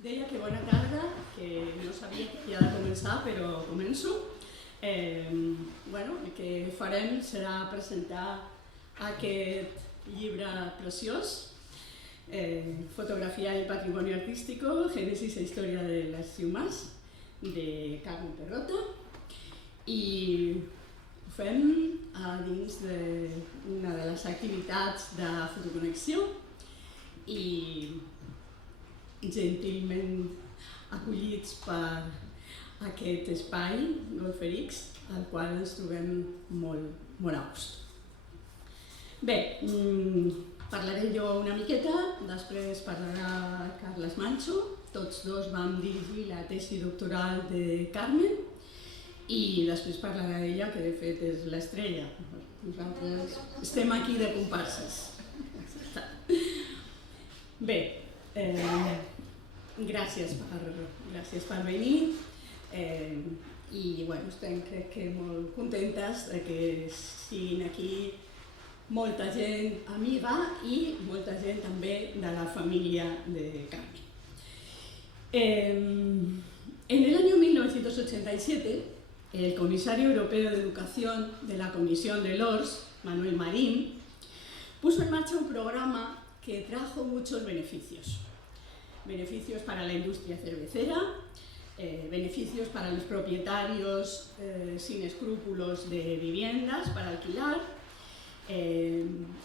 Deia que bona tarda, que no sabia que havia de començar, però començo. El que farem serà presentar aquest llibre preciós, Fotografía y Patrimonio Artístico, Génesis e Historia de las ciutats, de Carmen Perrota, i ho fem dins d'una de les activitats de fotoconnexió i gentilment acollits per aquest espai, Golferix, al qual ens trobem molt a gust. Bé, parlaré jo una miqueta, després parlarà Carles Mancho, tots dos vam dirigir la tesi doctoral de Carmen i després parlarà ella, que de fet és l'estrella. Nosaltres estem aquí de comparses. Bé, gràcies per venir i estem, crec que, molt contentes que siguin aquí molta gent amiga i molta gent també de la família de Carmen. En el año 1987, el comisario europeo de Educación de la Comisión de l'Ors, Manuel Marín, puso en marcha un programa que trajo muchos beneficios. Beneficios para la industria cervecera, beneficios para los propietarios sin escrúpulos de viviendas para alquilar,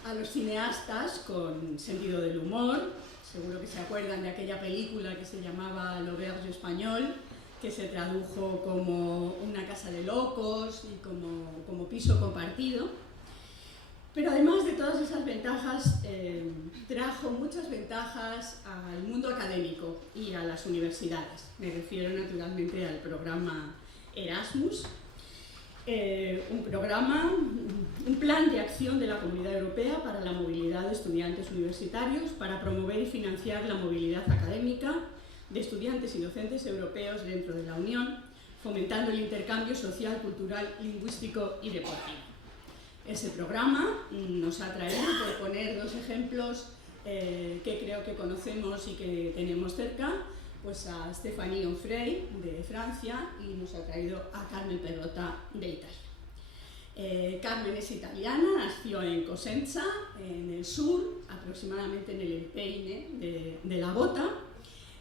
a los cineastas con sentido del humor. Seguro que se acuerdan de aquella película que se llamaba L'Auberge Español, que se tradujo como Una casa de locos y como piso compartido. Pero además de todas esas ventajas, trajo muchas ventajas al mundo académico y a las universidades. Me refiero naturalmente al programa Erasmus, un plan de acción de la Comunidad Europea para la movilidad de estudiantes universitarios para promover y financiar la movilidad académica de estudiantes y docentes europeos dentro de la Unión, fomentando el intercambio social, cultural, lingüístico y deportivo. Ese programa nos ha traído, por poner dos ejemplos que creo que conocemos y que tenemos cerca, pues a Stéphanie Onfray de Francia y nos ha traído a Carmen Perrota de Italia. Carmen es italiana, nació en Cosenza, en el sur, aproximadamente en el empeine de la Bota.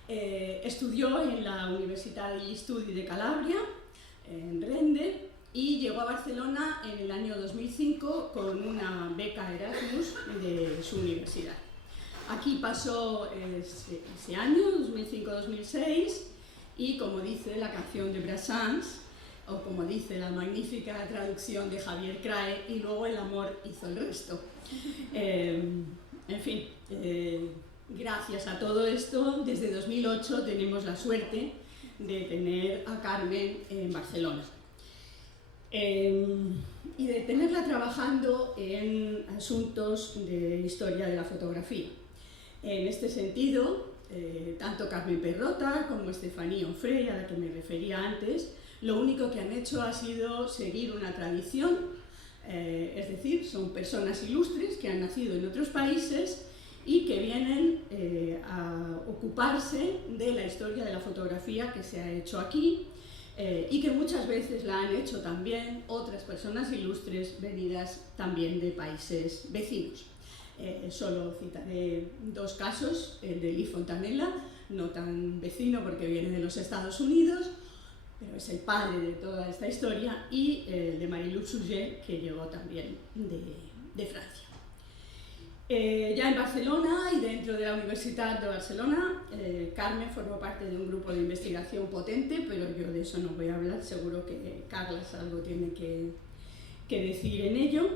Estudió en la Università degli Studi de Calabria, en Rende, y llegó a Barcelona en el año 2005 con una beca Erasmus de su universidad. Aquí pasó ese año, 2005-2006, y como dice la canción de Brassens, o como dice la magnífica traducción de Javier Crae, y luego el amor hizo el resto. En fin, gracias a todo esto, desde 2008 tenemos la suerte de tener a Carmen en Barcelona. Y de tenerla trabajando en asuntos de historia de la fotografía. En este sentido, tanto Carmen Perrota como Stéphanie Onfray, a la que me refería antes, lo único que han hecho ha sido seguir una tradición, es decir, son personas ilustres que han nacido en otros países y que vienen a ocuparse de la historia de la fotografía que se ha hecho aquí, y que muchas veces la han hecho también otras personas ilustres venidas también de países vecinos. Solo citaré dos casos, el de Lee Fontanella, no tan vecino porque viene de los Estados Unidos, pero es el padre de toda esta historia, y el de Marie-Luce Sujet, que llegó también de Francia. Ya en Barcelona y dentro de la Universidad de Barcelona, Carmen formó parte de un grupo de investigación potente, pero yo de eso no voy a hablar, seguro que Carles algo tiene que decir en ello.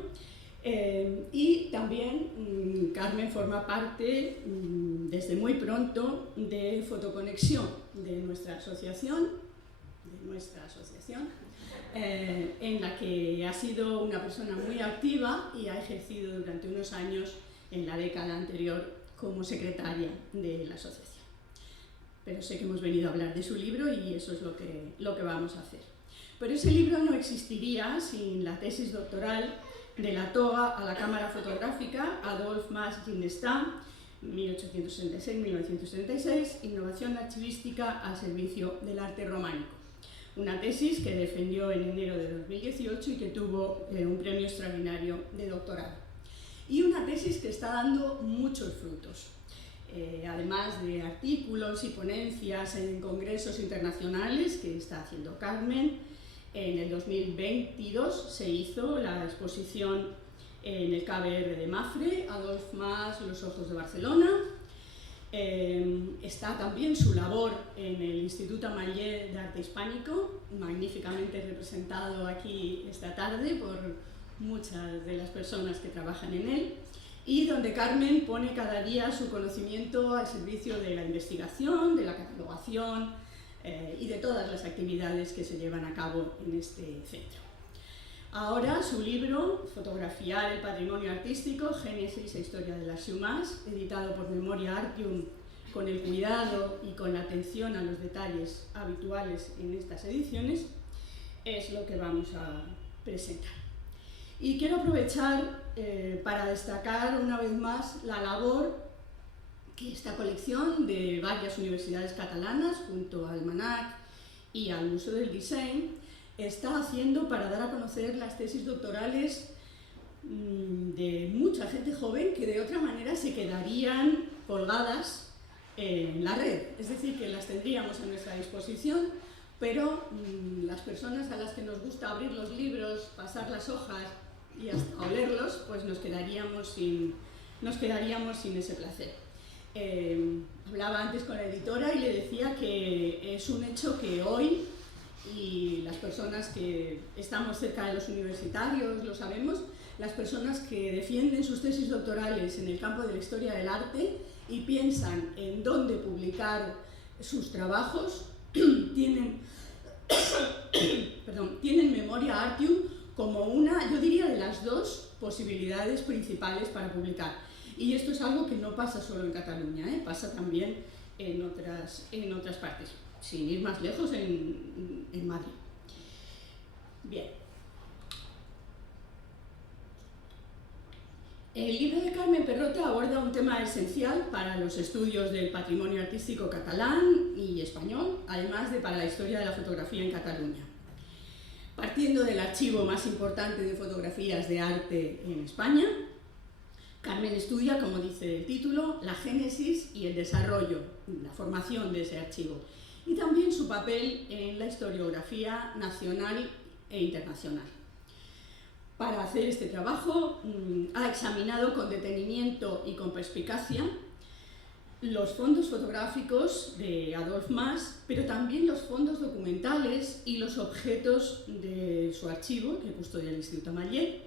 Y también Carmen forma parte desde muy pronto de Fotoconexión, de nuestra asociación, en la que ha sido una persona muy activa y ha ejercido durante unos años en la década anterior como secretaria de la asociación. Pero sé que hemos venido a hablar de su libro y eso es lo que vamos a hacer. Pero ese libro no existiría sin la tesis doctoral de la TOA a la cámara fotográfica Adolphe Mas Ginestat, 1866-1936, innovación archivística al servicio del arte románico. Una tesis que defendió en enero de 2018 y que tuvo un premio extraordinario de doctorado. Y una tesis que está dando muchos frutos. Además de artículos y ponencias en congresos internacionales que está haciendo Carmen, en el 2022 se hizo la exposición en el KBR de Mafre, Adolf Mas, Los Ojos de Barcelona. Está también su labor en el Instituto Ametller de Arte Hispánico, magníficamente representado aquí esta tarde por muchas de las personas que trabajan en él, y donde Carmen pone cada día su conocimiento al servicio de la investigación, de la catalogación y de todas las actividades que se llevan a cabo en este centro. Ahora su libro, Fotografiar el patrimonio artístico, Génesis e historia de las Xumas, editado por Memoria Artium, con el cuidado y con la atención a los detalles habituales en estas ediciones, es lo que vamos a presentar. Y quiero aprovechar para destacar una vez más la labor que esta colección de varias universidades catalanas, junto al MANAC y al Museo del Diseño, está haciendo para dar a conocer las tesis doctorales de mucha gente joven que de otra manera se quedarían colgadas en la red. Es decir, que las tendríamos a nuestra disposición, pero las personas a las que nos gusta abrir los libros, pasar las hojas y hasta olerlos, pues nos quedaríamos sin ese placer. Hablaba antes con la editora y le decía que es un hecho que hoy, y las personas que estamos cerca de los universitarios lo sabemos, las personas que defienden sus tesis doctorales en el campo de la historia del arte y piensan en dónde publicar sus trabajos, tienen Memoria Artium como una, yo diría, de las dos posibilidades principales para publicar. Y esto es algo que no pasa solo en Cataluña, pasa también en otras partes, sin ir más lejos, en Madrid. Bien. El libro de Carmen Perrota aborda un tema esencial para los estudios del patrimonio artístico catalán y español, además de para la historia de la fotografía en Cataluña. Partiendo del archivo más importante de fotografías de arte en España, Carmen estudia, como dice el título, la génesis y el desarrollo, la formación de ese archivo, y también su papel en la historiografía nacional e internacional. Para hacer este trabajo ha examinado con detenimiento y con perspicacia los fondos fotográficos de Adolf Mas, pero también los fondos documentales y los objetos de su archivo, que custodia el Instituto Ametller.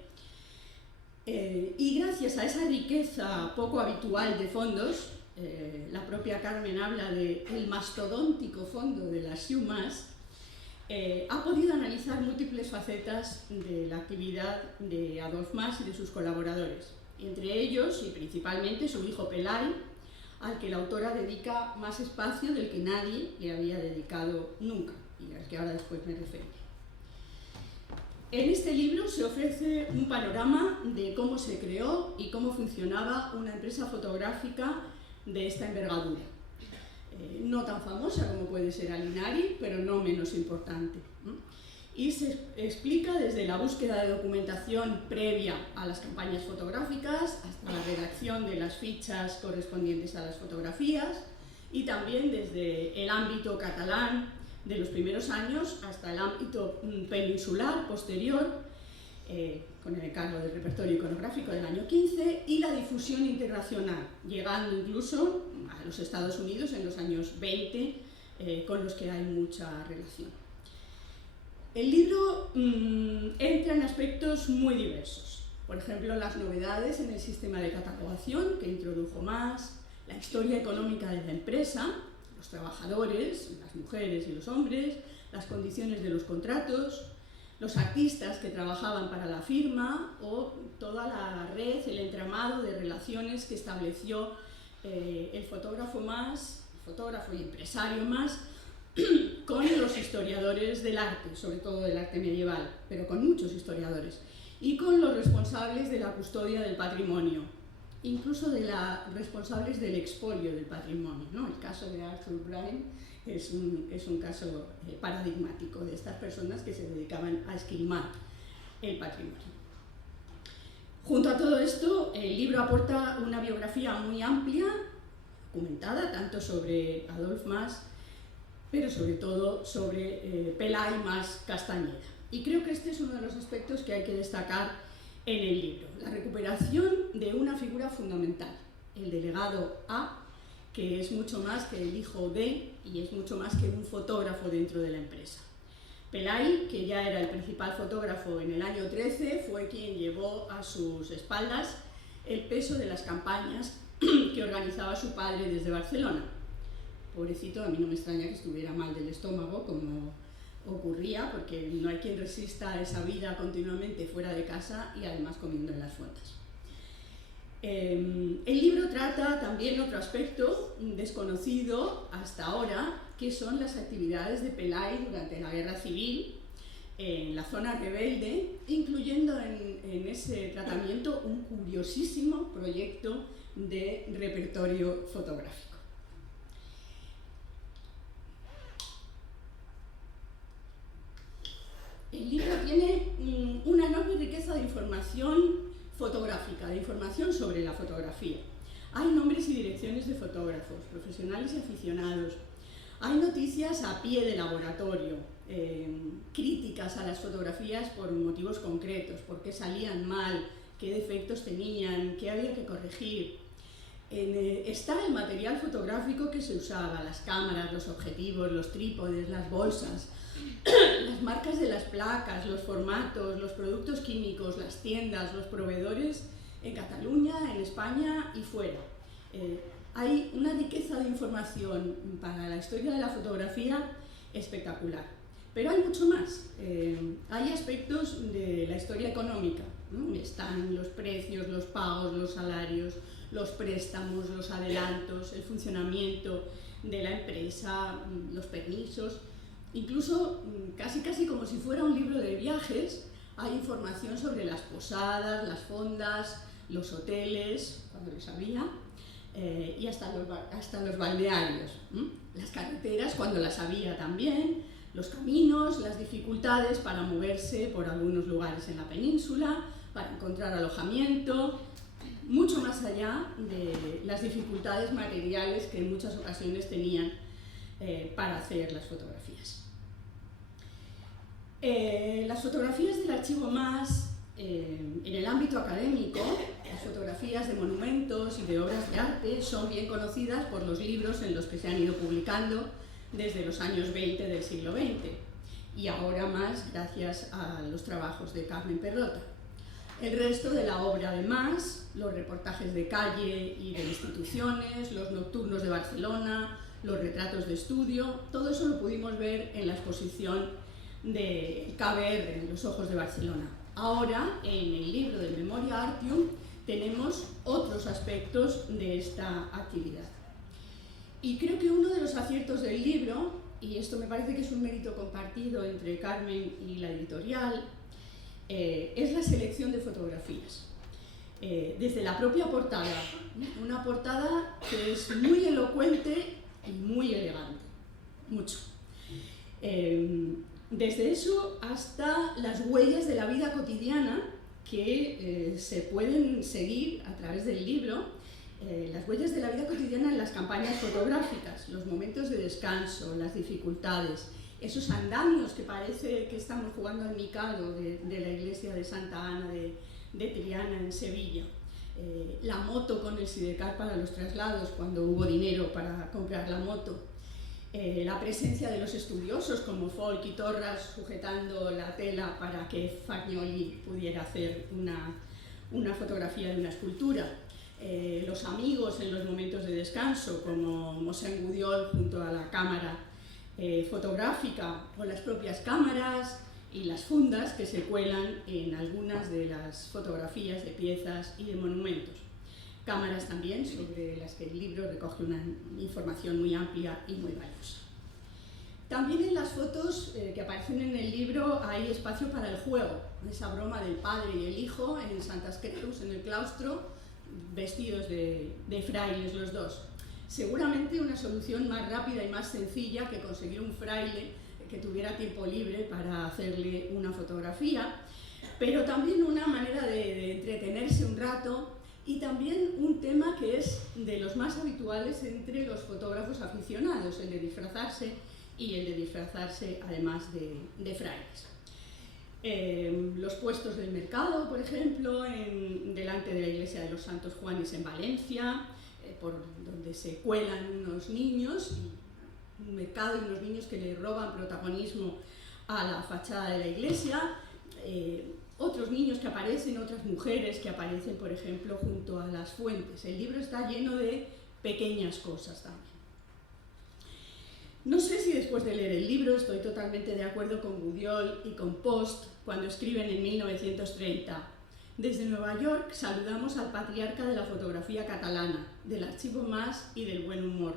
Y gracias a esa riqueza poco habitual de fondos, la propia Carmen habla del mastodóntico fondo de las Xumas, ha podido analizar múltiples facetas de la actividad de Adolf Mas y de sus colaboradores, entre ellos y principalmente su hijo Pelai, al que la autora dedica más espacio del que nadie le había dedicado nunca, y al que ahora después me refiero. En este libro se ofrece un panorama de cómo se creó y cómo funcionaba una empresa fotográfica de esta envergadura. No tan famosa como puede ser Alinari, pero no menos importante. Y se explica desde la búsqueda de documentación previa a las campañas fotográficas hasta la redacción de las fichas correspondientes a las fotografías, y también desde el ámbito catalán de los primeros años hasta el ámbito peninsular posterior, con el encargo del repertorio iconográfico del año 15 y la difusión internacional, llegando incluso a los Estados Unidos en los años 20, con los que hay mucha relación. El libro entra en aspectos muy diversos, por ejemplo, las novedades en el sistema de catalogación que introdujo Mas, la historia económica de la empresa, los trabajadores, las mujeres y los hombres, las condiciones de los contratos, los artistas que trabajaban para la firma o toda la red, el entramado de relaciones que estableció el fotógrafo y empresario Mas con los historiadores del arte, sobre todo del arte medieval, pero con muchos historiadores, y con los responsables de la custodia del patrimonio, incluso de las responsables del expolio del patrimonio, ¿no? El caso de Arthur Bryan es un caso paradigmático de estas personas que se dedicaban a esquilmar el patrimonio. Junto a todo esto, el libro aporta una biografía muy amplia, documentada, tanto sobre Adolf Maas, pero sobre todo sobre Pelai Maas Castañeda. Y creo que este es uno de los aspectos que hay que destacar en el libro, la recuperación de una figura fundamental, el delegado A, que es mucho más que el hijo de y es mucho más que un fotógrafo dentro de la empresa. Pelai, que ya era el principal fotógrafo en el año 13, fue quien llevó a sus espaldas el peso de las campañas que organizaba su padre desde Barcelona. Pobrecito, a mí no me extraña que estuviera mal del estómago, como ocurría, porque no hay quien resista esa vida continuamente fuera de casa y además comiendo en las fondas. El libro trata también otro aspecto desconocido hasta ahora, que son las actividades de Pelai durante la Guerra Civil en la zona rebelde, incluyendo en ese tratamiento un curiosísimo proyecto de repertorio fotográfico. El libro tiene una enorme riqueza de información fotográfica, de información sobre la fotografía. Hay nombres y direcciones de fotógrafos, profesionales y aficionados. Hay noticias a pie de laboratorio, críticas a las fotografías por motivos concretos, por qué salían mal, qué defectos tenían, qué había que corregir. Está el material fotográfico que se usaba, las cámaras, los objetivos, los trípodes, las bolsas, las marcas de las placas, los formatos, los productos químicos, las tiendas, los proveedores en Cataluña, en España y fuera. Hay una riqueza de información para la historia de la fotografía espectacular. Pero hay mucho más. Hay aspectos de la historia económica, ¿no? Están los precios, los pagos, los salarios, los préstamos, los adelantos, el funcionamiento de la empresa, los permisos. Incluso, casi como si fuera un libro de viajes, hay información sobre las posadas, las fondas, los hoteles, cuando los había, y hasta los balnearios, las carreteras, cuando las había también, los caminos, las dificultades para moverse por algunos lugares en la península, para encontrar alojamiento, mucho más allá de las dificultades materiales que en muchas ocasiones tenían para hacer las fotografías. Las fotografías del archivo Maas, en el ámbito académico, las fotografías de monumentos y de obras de arte son bien conocidas por los libros en los que se han ido publicando desde los años 20 del siglo XX y ahora más gracias a los trabajos de Carmen Perrota. El resto de la obra de Maas, los reportajes de calle y de instituciones, los nocturnos de Barcelona, los retratos de estudio, todo eso lo pudimos ver en la exposición de KBR, en Los Ojos de Barcelona. Ahora, en el libro de Memoria Artium, tenemos otros aspectos de esta actividad. Y creo que uno de los aciertos del libro, y esto me parece que es un mérito compartido entre Carmen y la editorial, es la selección de fotografías. Desde la propia portada, una portada que es muy elocuente y muy elegante, mucho. Desde eso hasta las huellas de la vida cotidiana que se pueden seguir a través del libro, las huellas de la vida cotidiana en las campañas fotográficas, los momentos de descanso, las dificultades, esos andamios que parece que estamos jugando al Mikado de la iglesia de Santa Ana de Triana en Sevilla, la moto con el Sidecar para los traslados cuando hubo dinero para comprar la moto, la presencia de los estudiosos como Folk y Torras sujetando la tela para que Fagnoli pudiera hacer una fotografía de una escultura, los amigos en los momentos de descanso como Mossèn Gudiol junto a la cámara fotográfica o las propias cámaras y las fundas que se cuelan en algunas de las fotografías de piezas y de monumentos. Cámaras también sobre las que el libro recoge una información muy amplia y muy valiosa. También en las fotos que aparecen en el libro hay espacio para el juego, esa broma del padre y el hijo en Santas Creus, en el claustro, vestidos de frailes los dos. Seguramente una solución más rápida y más sencilla que conseguir un fraile que tuviera tiempo libre para hacerle una fotografía, pero también una manera de entretenerse un rato y también un tema que es de los más habituales entre los fotógrafos aficionados, el de disfrazarse y el de disfrazarse además de frailes. Los puestos del mercado, por ejemplo, delante de la iglesia de los Santos Juanes en Valencia, por donde se cuelan unos niños, un mercado y unos niños que le roban protagonismo a la fachada de la iglesia, otros niños que aparecen, otras mujeres que aparecen, por ejemplo, junto a las fuentes. El libro está lleno de pequeñas cosas también. No sé si después de leer el libro estoy totalmente de acuerdo con Gudiol y con Post cuando escriben en 1930: desde Nueva York saludamos al patriarca de la fotografía catalana, del archivo Mas y del buen humor.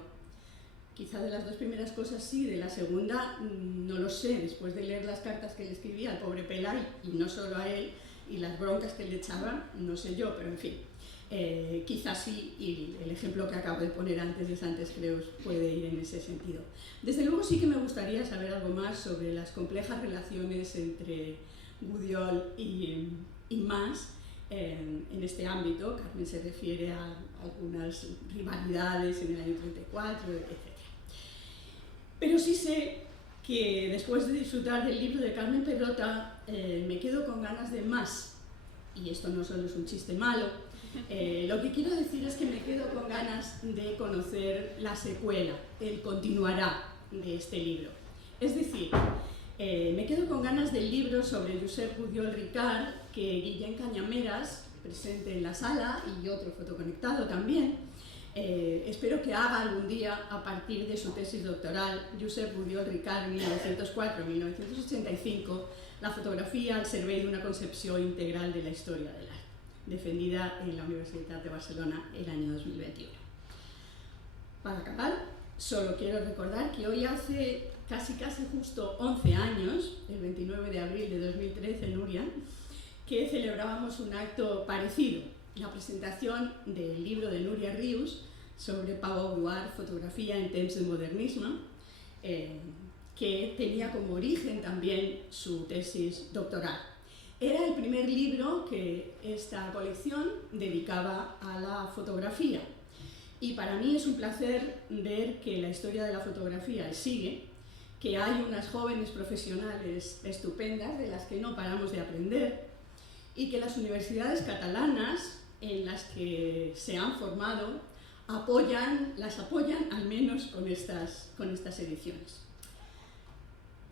Quizá de las dos primeras cosas sí, de la segunda no lo sé, después de leer las cartas que le escribía al pobre Pelay, y no solo a él, y las broncas que le echaban, no sé yo, pero en fin, quizás sí, y el ejemplo que acabo de poner antes de Santes Creus puede ir en ese sentido. Desde luego sí que me gustaría saber algo más sobre las complejas relaciones entre Gudiol y Mas en este ámbito. Carmen se refiere a algunas rivalidades en el año 34, etc. Pero sí sé que después de disfrutar del libro de Carmen Perrota me quedo con ganas de más, y esto no solo es un chiste malo, lo que quiero decir es que me quedo con ganas de conocer la secuela, el continuará de este libro. Es decir, me quedo con ganas del libro sobre Josep Gudiol Ricart que Guillén Cañameras, presente en la sala, y otro fotoconectado también, espero que haga algún día a partir de su tesis doctoral, Josep Gudiol Ricart, 1904-1985, la fotografía al servei d'una concepció integral de la historia del arte, defendida en la Universitat de Barcelona el año 2021. Para acabar, solo quiero recordar que hoy hace casi justo 11 años, el 29 de abril de 2013 en Núria, que celebrábamos un acto parecido, la presentación del libro de Núria Rius sobre Pau Éluard, Fotografía en temps de modernisme, que tenía como origen también su tesis doctoral. Era el primer libro que esta colección dedicaba a la fotografía, y para mí es un placer ver que la historia de la fotografía sigue, que hay unas jóvenes profesionales estupendas de las que no paramos de aprender, y que las universidades catalanas en las que se han formado las apoyan al menos con estas ediciones.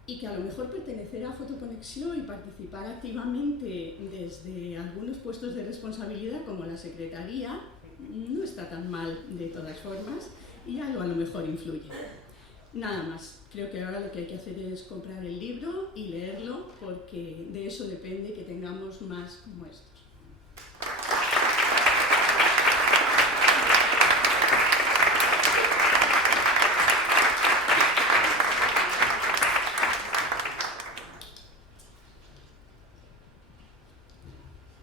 Y que a lo mejor pertenecer a Fotoconexión y participar activamente desde algunos puestos de responsabilidad como la secretaría no está tan mal de todas formas, y algo a lo mejor influye. Nada más, creo que ahora lo que hay que hacer es comprar el libro y leerlo, porque de eso depende que tengamos más como estos.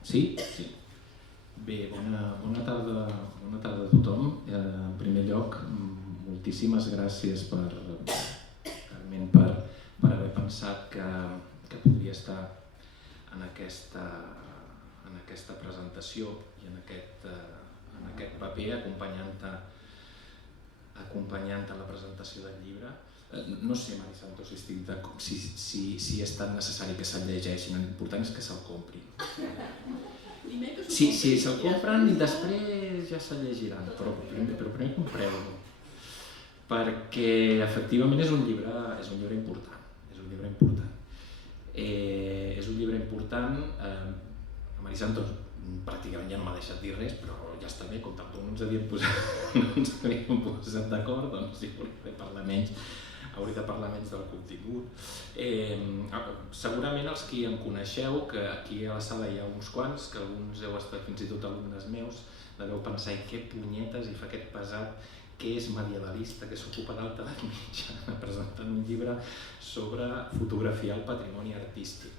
Sí, sí. Bé, bona tarda a tothom. En primer lloc, moltíssimes gràcies Carmen, per haver pensat que podria estar en aquesta presentació i en aquest paper acompanyant-te a la presentació del llibre. No sé, Mari Santos, si és tan necessari que se'l llegeixin, l'important és que se'l comprin. Sí, se'l compren i després ja se'l llegiran, però primer compreu-lo, perquè efectivament és un llibre important. És un llibre important. La Mari Santos pràcticament ja no m'ha deixat dir res, però ja està bé, com tampoc no ens havíem posat d'acord, doncs si voleu hauré de parlar menys del contingut. Segurament els que em coneixeu, que aquí a la sala hi ha uns quants, que alguns heu estat fins i tot alumnes meus, deveu pensar què punyetes i fa aquest pesat que és medievalista, que s'ocupa d'alta edat mitjana, presentant un llibre sobre fotografiar el patrimoni artístic.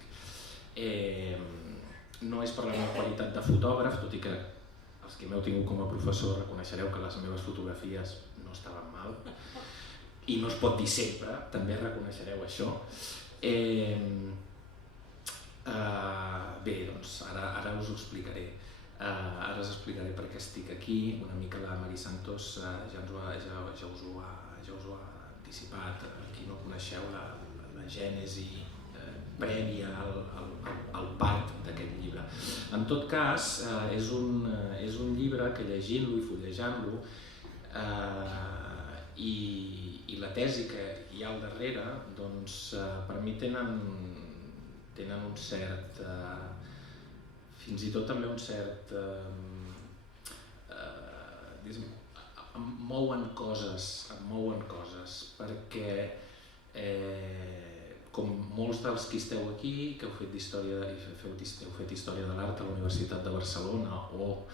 No és per la meva qualitat de fotògraf, tot i que els que m'heu tingut com a professor reconeixereu que les meves fotografies no estaven mal, i no es pot dir sempre, també reconeixereu això. Bé, doncs ara us ho explicaré. Ara us explicaré per què estic aquí. Una mica la Mari Santos ja us ho ha anticipat. Qui no coneixeu la gènesi prèvia al part d'aquest llibre. En tot cas, és un llibre que llegint-lo i fullejant-lo i la tesi que hi ha al darrere, doncs per mi tenen un cert, fins i tot també un cert, em mouen coses, perquè com molts dels que esteu aquí, que heu fet història de l'art a la Universitat de Barcelona o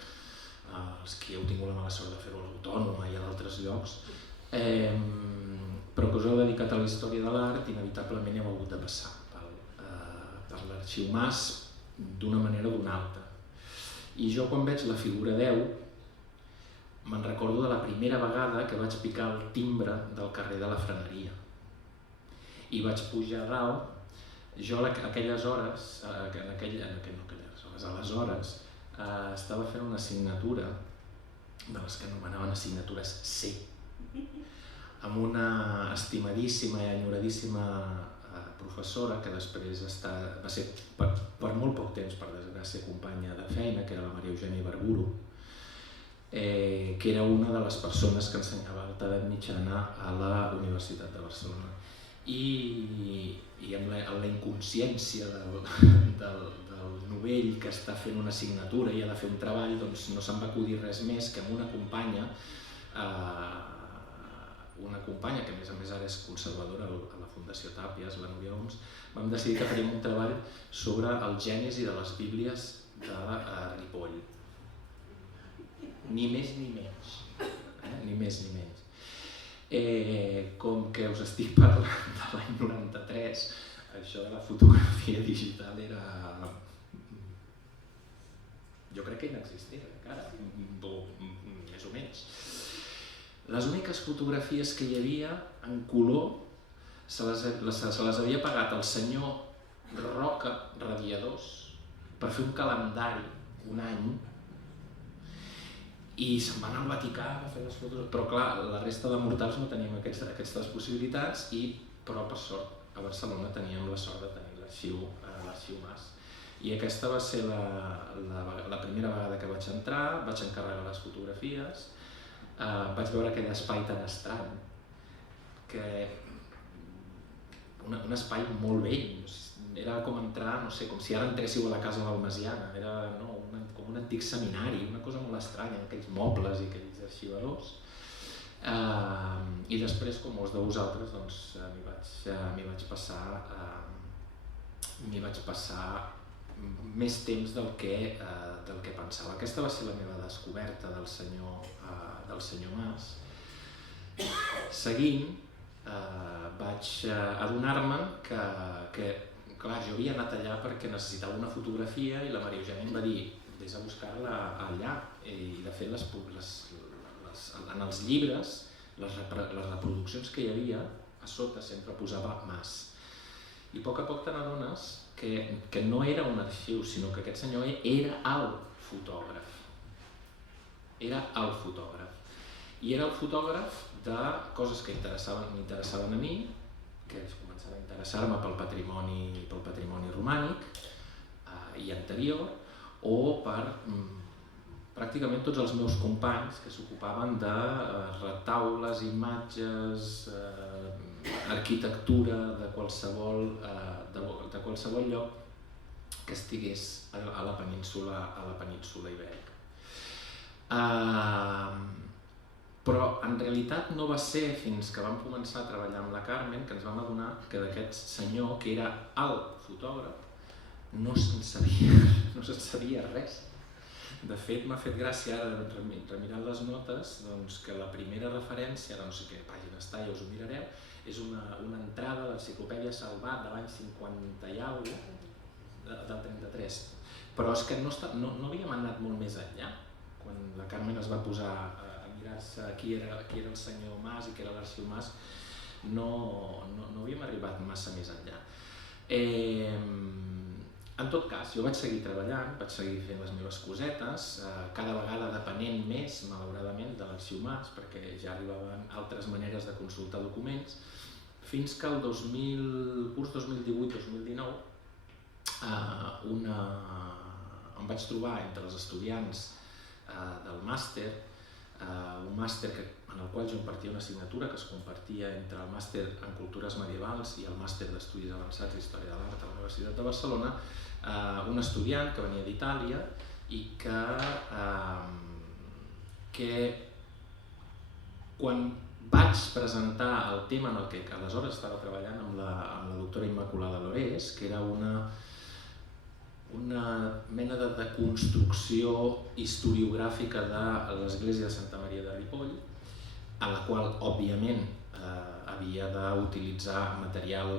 els que heu tingut la mala sort de fer-ho a l'Autònoma i a d'altres llocs, però que us heu dedicat a la història de l'art, inevitablement heu hagut de passar per l'Arxiu Mas d'una manera o d'una altra. I jo quan veig la figura 10 me'n recordo de la primera vegada que vaig picar el timbre del carrer de la Freneria i vaig pujar a dalt. Jo aquelles hores, aleshores, estava fent una assignatura de les que anomenaven assignatures C, amb una estimadíssima i enyoradíssima professora que després va ser per molt poc temps, per desgràcia, companya de feina, que era la Maria Eugènia Ibarburu, que era una de les persones que ensenyava alta edat mitjana a la Universitat de Barcelona. I amb la inconsciència del novell que està fent una assignatura i ha de fer un treball, doncs no se'm va acudir res més que amb una companya que a més ara és conservadora a la Fundació Tàpies, la Núria Oms, vam decidir que faríem un treball sobre el gènesi de les bíblies de Ripoll. Ni més ni menys, ni més ni menys. Com que us estic parlant de l'any 93, això de la fotografia digital era... jo crec que inexistia encara, més o menys. Les úniques fotografies que hi havia en color se les havia pagat el senyor Roca Radiadors per fer un calendari un any i se'n va anar al Vaticà a fer les fotos, però clar, la resta de mortals no teníem aquestes possibilitats, però per sort a Barcelona teníem la sort de tenir l'Arxiu Mas. I aquesta va ser la primera vegada que vaig entrar, vaig encarregar les fotografies, vaig veure aquell espai tan estrany, un espai molt vell, era com entrar, no sé, com si ara entréssiu a la casa Balmesiana, era com un antic seminari, una cosa molt estranya, aquells mobles i aquells arxivadors. I després, com molts de vosaltres, doncs m'hi vaig passar més temps del que pensava. Aquesta va ser la meva descoberta del senyor Mas. Seguint, vaig adonar-me que clar, jo havia anat allà perquè necessitava una fotografia i la Maria Eugènia em va dir vés a buscar-la allà, i de fet en els llibres les reproduccions que hi havia a sota sempre posava Mas, i a poc t'adones que no era un arxiu, sinó que aquest senyor era el fotògraf, i era el fotògraf de coses que m'interessaven a mi, que començava a interessar-me pel patrimoni romànic i anterior, o per pràcticament tots els meus companys que s'ocupaven de retaules, imatges, arquitectura de qualsevol lloc que estigués a la península Ibèrica. Però en realitat no va ser fins que vam començar a treballar amb la Carmen que ens vam adonar que d'aquest senyor, que era el fotògraf, no se'n sabia res. De fet, m'ha fet gràcia ara, remirant les notes, que la primera referència, ara no sé què pàgina està, ja us ho mirareu, és una entrada a l'Enciclopèdia Salvat de l'any 50 i alguna cosa, del 33. Però és que no havíem anat molt més enllà. quan la Carmen es va posar a mirar-se qui era el senyor Mas i qui era l'Arxiu Mas, no havíem arribat massa més enllà. En tot cas, jo vaig seguir treballant, vaig seguir fent les meves cosetes, cada vegada depenent més, malauradament, de l'Arxiu Mas, perquè ja arribaven altres maneres de consultar documents, fins que el curs 2018-2019 em vaig trobar entre els estudiants del màster, un màster en el qual jo impartia una assignatura que es compartia entre el màster en cultures medievals i el màster d'estudis avançats d'Història de l'Art a la Universitat de Barcelona, un estudiant que venia d'Itàlia i que quan vaig presentar el tema en el que aleshores estava treballant amb la doctora Immaculada Lorés, que era una mena de deconstrucció historiogràfica de l'església de Santa Maria de Ripoll, en la qual, òbviament, havia d'utilitzar material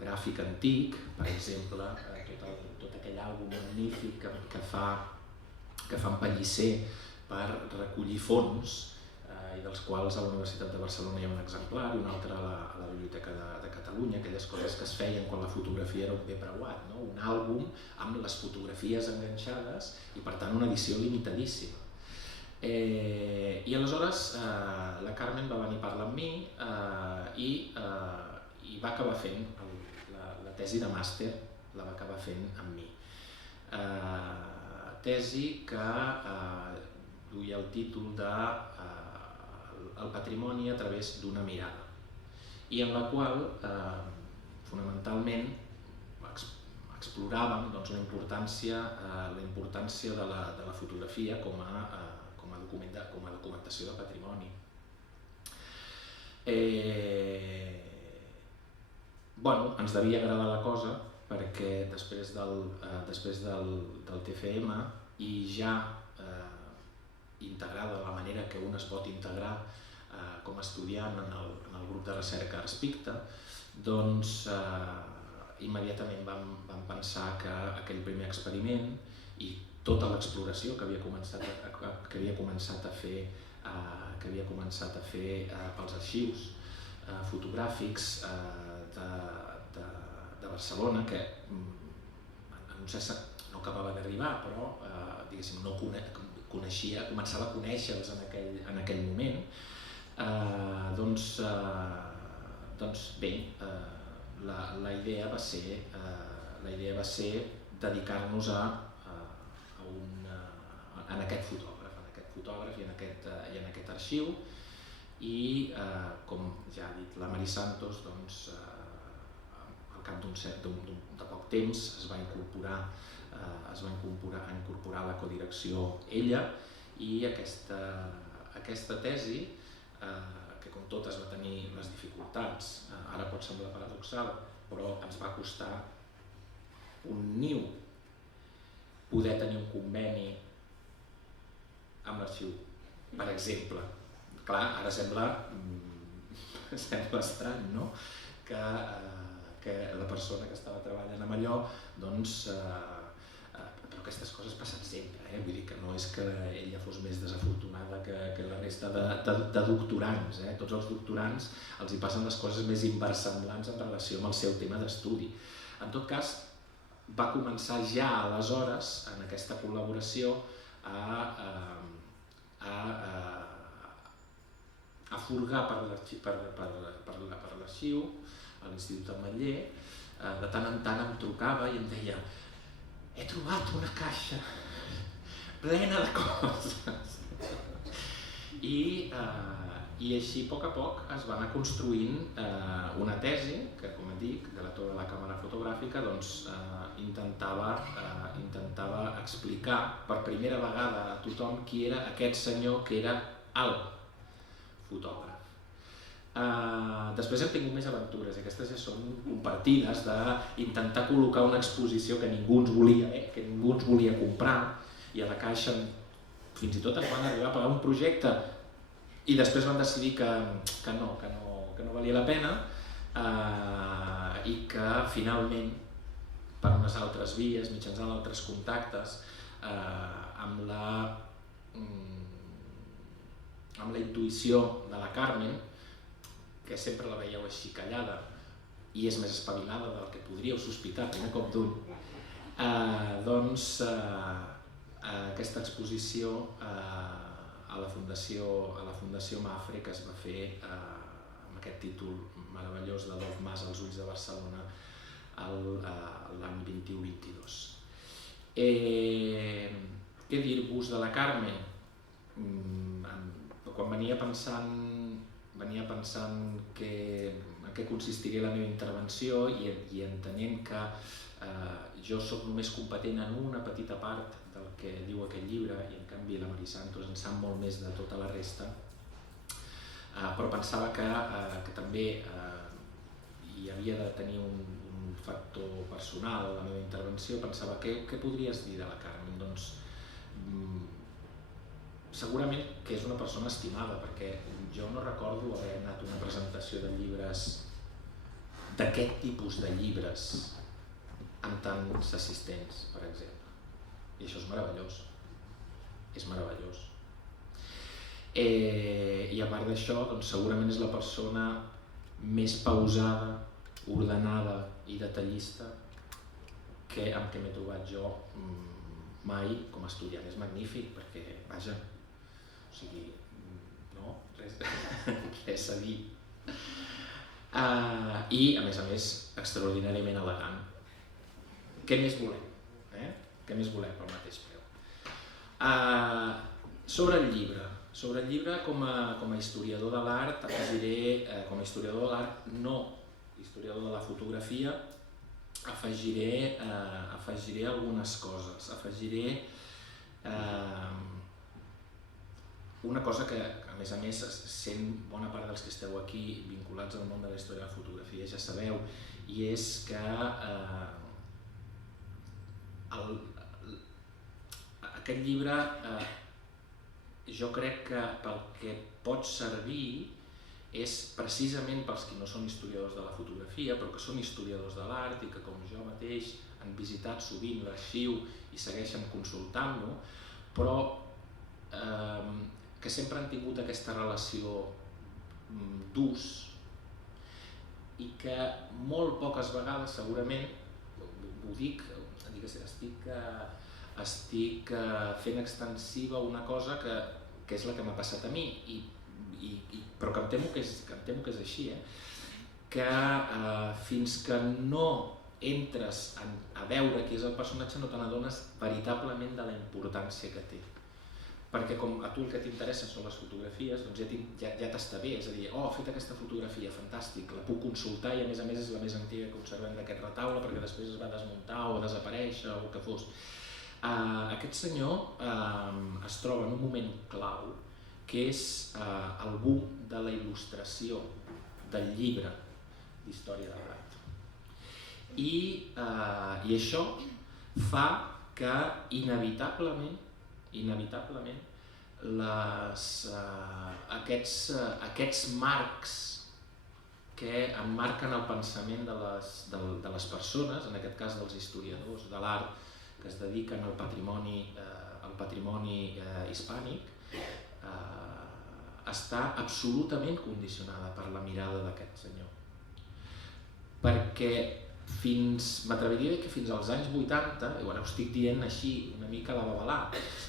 gràfic antic, per exemple, tot aquell àlbum magnífic que fa en Pellicer per recollir fons, i dels quals a la Universitat de Barcelona hi ha un exemplar i un altre a la Biblioteca de Catalunya, aquelles coses que es feien quan la fotografia era un bé preuat, no? Un àlbum amb les fotografies enganxades i per tant una edició limitadíssima. I aleshores la Carmen va venir a parlar amb mi i va acabar fent la tesi de màster, la va acabar fent amb mi. Tesi que duia el títol de El patrimoni a través d'una mirada, i en la qual fonamentalment exploràvem la importància de la fotografia com a documentació de patrimoni. Ens devia agradar la cosa perquè després del TFM i ja integrada de la manera que un es pot integrar com a estudiant en el grup de recerca Arspicta, doncs immediatament vam pensar que aquell primer experiment i tota l'exploració que havia començat a fer pels arxius fotogràfics de Barcelona, que no acabava d'arribar, però diguéssim no coneixia, començava a conèixer-los en aquell moment, doncs bé, la idea va ser dedicar-nos en aquest fotògraf i en aquest arxiu, i com ja ha dit la Mari Santos, doncs al cap de poc temps es va incorporar a la codirecció ella, i aquesta tesi, que com totes va tenir les dificultats, ara pot semblar paradoxal, però ens va costar un niu poder tenir un conveni amb l'arxiu, per exemple. Clar, ara sembla estrany, no?, que la persona que estava treballant amb allò, doncs, però aquestes coses passen sempre, vull dir que no és que ella fos més desafortunada que la resta de doctorants, tots els doctorants els hi passen les coses més inversemblants en relació amb el seu tema d'estudi. En tot cas, va començar ja aleshores, en aquesta col·laboració, a furgar per l'arxiu, a l'Institut Ametller. De tant en tant em trucava i em deia: he trobat una caixa plena de coses. I així, a poc, es va anar construint una tesi que, com dic, relator de la càmera fotogràfica, doncs intentava explicar per primera vegada a tothom qui era aquest senyor que era el fotògraf. Després hem tingut més aventures, i aquestes ja són compartides, d'intentar col·locar una exposició que ningú ens volia comprar, i a la Caixa fins i tot ens van arribar a pagar un projecte i després van decidir que no valia la pena, i que finalment, per unes altres vies, mitjançant altres contactes, amb la intuïció de la Carmen, que sempre la veieu així callada i és més espavilada del que podríeu sospitar a primer cop d'ull, doncs aquesta exposició a la Fundació Mafre, que es va fer amb aquest títol meravellós d'Adolf Mas, Els ulls de Barcelona, l'any 21-22. Què dir-vos de la Carmen? Quan venia pensant en què consistiria la meva intervenció i entenent que jo sóc només competent en una petita part del que diu aquest llibre i en canvi la Mari Santos en sap molt més de tota la resta, però pensava que també hi havia de tenir un factor personal a la meva intervenció. Pensava, què podries dir de la Carmen? Doncs segurament que és una persona estimada, perquè jo no recordo haver anat a una presentació de llibres, d'aquest tipus de llibres, amb tants assistents, per exemple. I això és meravellós. És meravellós. I a part d'això, doncs, segurament és la persona més pausada, ordenada i detallista amb què m'he trobat jo mai com a estudiant. És magnífic perquè, vaja, o sigui, no, res a dir. I, a més, extraordinàriament elegant. Què més volem? Què més volem pel mateix preu? Sobre el llibre, com a historiador de l'art, afegiré, com a historiador de l'art, no historiador de la fotografia, afegiré algunes coses. Afegiré una cosa que, a més, sent bona part dels que esteu aquí vinculats al món de la història de la fotografia ja sabeu, i és que aquest llibre jo crec que pel que pot servir és precisament pels que no són historiadors de la fotografia, però que són historiadors de l'art i que, com jo mateix, han visitat sovint l'arxiu i segueixen consultant-lo, però que sempre han tingut aquesta relació d'ús i que molt poques vegades, segurament, ho dic, estic fent extensiva una cosa que és la que m'ha passat a mi, però que em temo que és així, que fins que no entres a veure qui és el personatge no te n'adones veritablement de la importància que té. Perquè com a tu el que t'interessa són les fotografies, doncs ja t'està bé, és a dir, he fet aquesta fotografia, fantàstic, la puc consultar i a més és la més antiga que conservem d'aquest retaule perquè després es va desmuntar o desaparèixer o el que fos. Aquest senyor es troba en un moment clau que és el boom de la il·lustració del llibre d'història de l'art. I això fa que inevitablement aquests marcs que emmarquen el pensament de les persones, en aquest cas dels historiadors de l'art que es dediquen al patrimoni hispànic, està absolutament condicionada per la mirada d'aquest senyor. Perquè m'atreviria a dir que fins als anys 80, i ara ho estic dient així una mica a la babalà,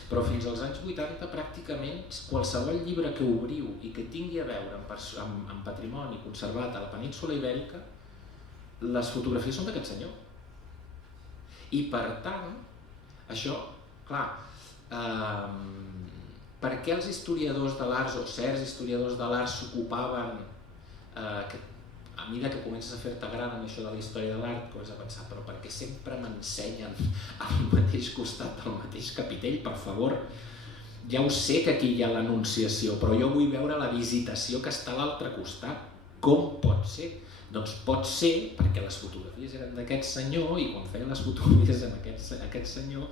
però fins als anys 80 pràcticament qualsevol llibre que obriu i que tingui a veure amb patrimoni conservat a la península Ibèrica, les fotografies són d'aquest senyor. I per tant, això, clar, per què els historiadors de l'art o certs historiadors de l'art s'ocupaven, a mesura que comences a fer-te gran en això de la història de l'art, comences a pensar, però perquè sempre m'ensenyen al mateix costat del mateix capitell, per favor? Ja ho sé que aquí hi ha l'anunciació, però jo vull veure la visitació que està a l'altre costat. Com pot ser? Doncs pot ser perquè les fotografies eren d'aquest senyor i quan feien les fotografies amb aquest senyor,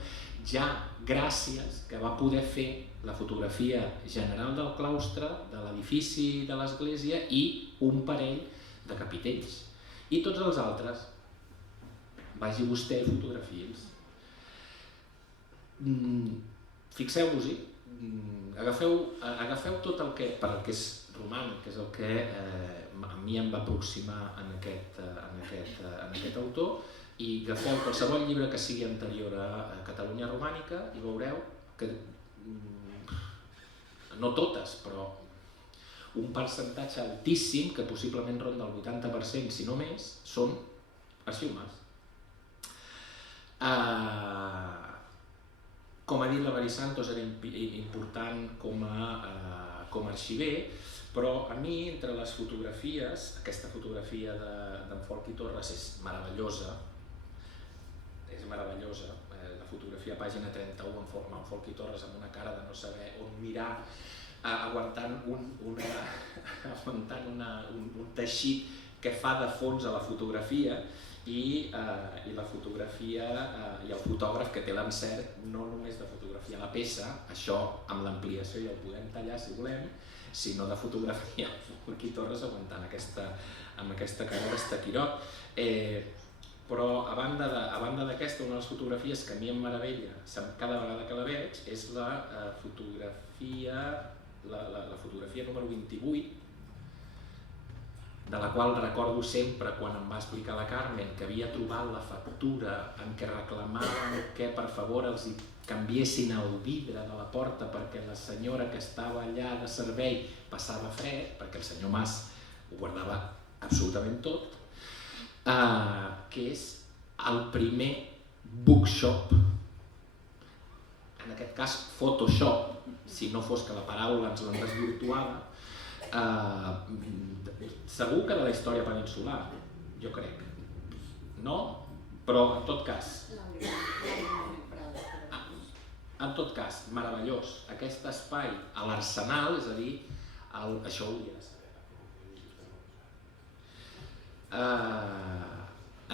ja gràcies que va poder fer la fotografia general del claustre, de l'edifici de l'església i un parell de capitells. I tots els altres, vagi vostè i fotografies. Fixeu-vos-hi, agafeu tot el que, per el que és romànic, que és el que a mi em va aproximar en aquest autor, i agafeu qualsevol llibre que sigui anterior a Catalunya romànica i veureu que, no totes, però un percentatge altíssim, que possiblement ronda el 80%, si no més, són Arxiu Mas. Com ha dit la Mari Santos, era important com a arxiver, però a mi, entre les fotografies, aquesta fotografia d'en Folchi Torres és meravellosa, la fotografia a pàgina 31 en Folchi Torres amb una cara de no saber on mirar, aguantant un teixit que fa de fons a la fotografia, i la fotografia i el fotògraf que té l'encert no només de fotografiar la peça, això amb l'ampliació ja ho podem tallar si volem, sinó de fotografiar Folchi Torres aguantant amb aquesta cara d'estaquirot. Però a banda d'aquesta, una de les fotografies que a mi em meravella cada vegada que la veig és la fotografia número 28, de la qual recordo sempre quan em va explicar la Carmen que havia trobat la factura en què reclamaven que per favor els canviessin el vidre de la porta perquè la senyora que estava allà de servei passava fred, perquè el senyor Mas ho guardava absolutament tot, que és el primer bookshop, en aquest cas Photoshop, si no fos que la paraula ens l'han desvirtuada, segur que de la història peninsular, jo crec. No? Però en tot cas, meravellós. Aquest espai a l'Arsenal, és a dir, això ho hauria de saber.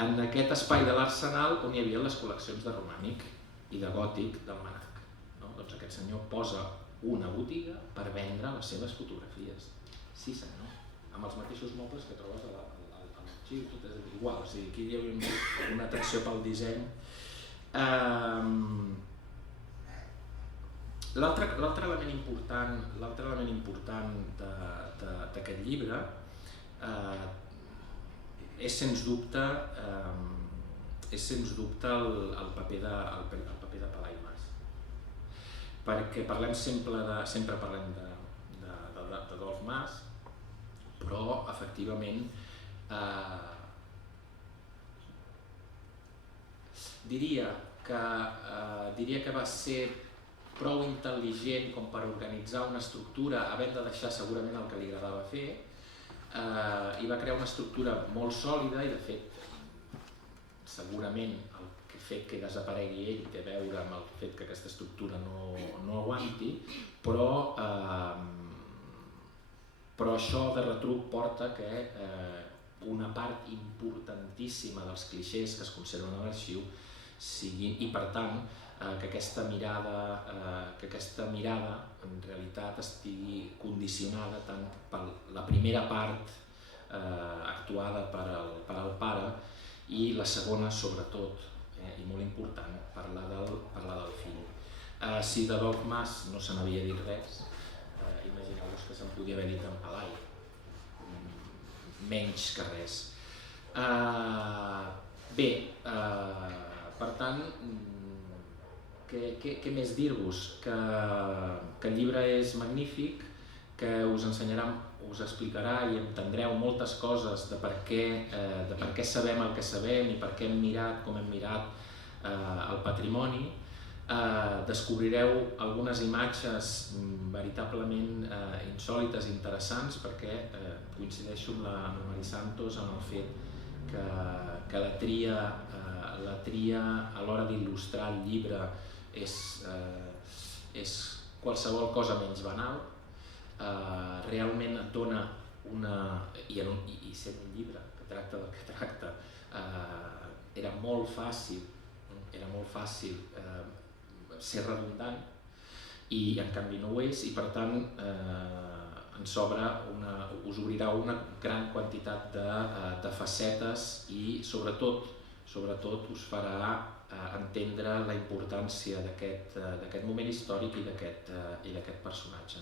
En aquest espai de l'Arsenal on hi havia les col·leccions de romànic i de gòtic del Manac. Doncs aquest senyor posa una botiga per vendre les seves fotografies. Sí senyor, amb els mateixos mobles que trobes a l'arxiu, tot és igual, o sigui, aquí hi ha una atenció pel disseny. L'altre element important d'aquest llibre és sens dubte el paper de Pelai Mas, perquè sempre parlem d'Adolf Mas, però efectivament diria que va ser prou intel·ligent com per organitzar una estructura, havent de deixar segurament el que li agradava fer, i va crear una estructura molt sòlida, i de fet segurament el fet que desaparegui ell té a veure amb el fet que aquesta estructura no aguanti, però això de retruc porta que una part importantíssima dels clixés que es conserven a l'arxiu siguin, i per tant que aquesta mirada en realitat estigui condicionada tant per la primera part actuada per al pare i la segona sobretot, i molt important, parlar del fill. Si d'Adolf Mas no se n'havia dit res, imagineu-vos que se'n podia haver dit en Pelai, menys que res. Bé, per tant, què més dir-vos? Que el llibre és magnífic, que us ensenyarà, us explicarà i entendreu moltes coses de per què sabem el que sabem i per què hem mirat com hem mirat el patrimoni. Descobrireu algunes imatges veritablement insòlites i interessants, perquè coincideixo amb la Mari Santos en el fet que la tria a l'hora d'il·lustrar el llibre és qualsevol cosa menys banal. Realment et dona i sent un llibre que tracta del que tracta, era molt fàcil ser redundant, i en canvi no ho és, i per tant us obrirà una gran quantitat de facetes i sobretot sobretot us farà entendre la importància d'aquest moment històric i d'aquest personatge.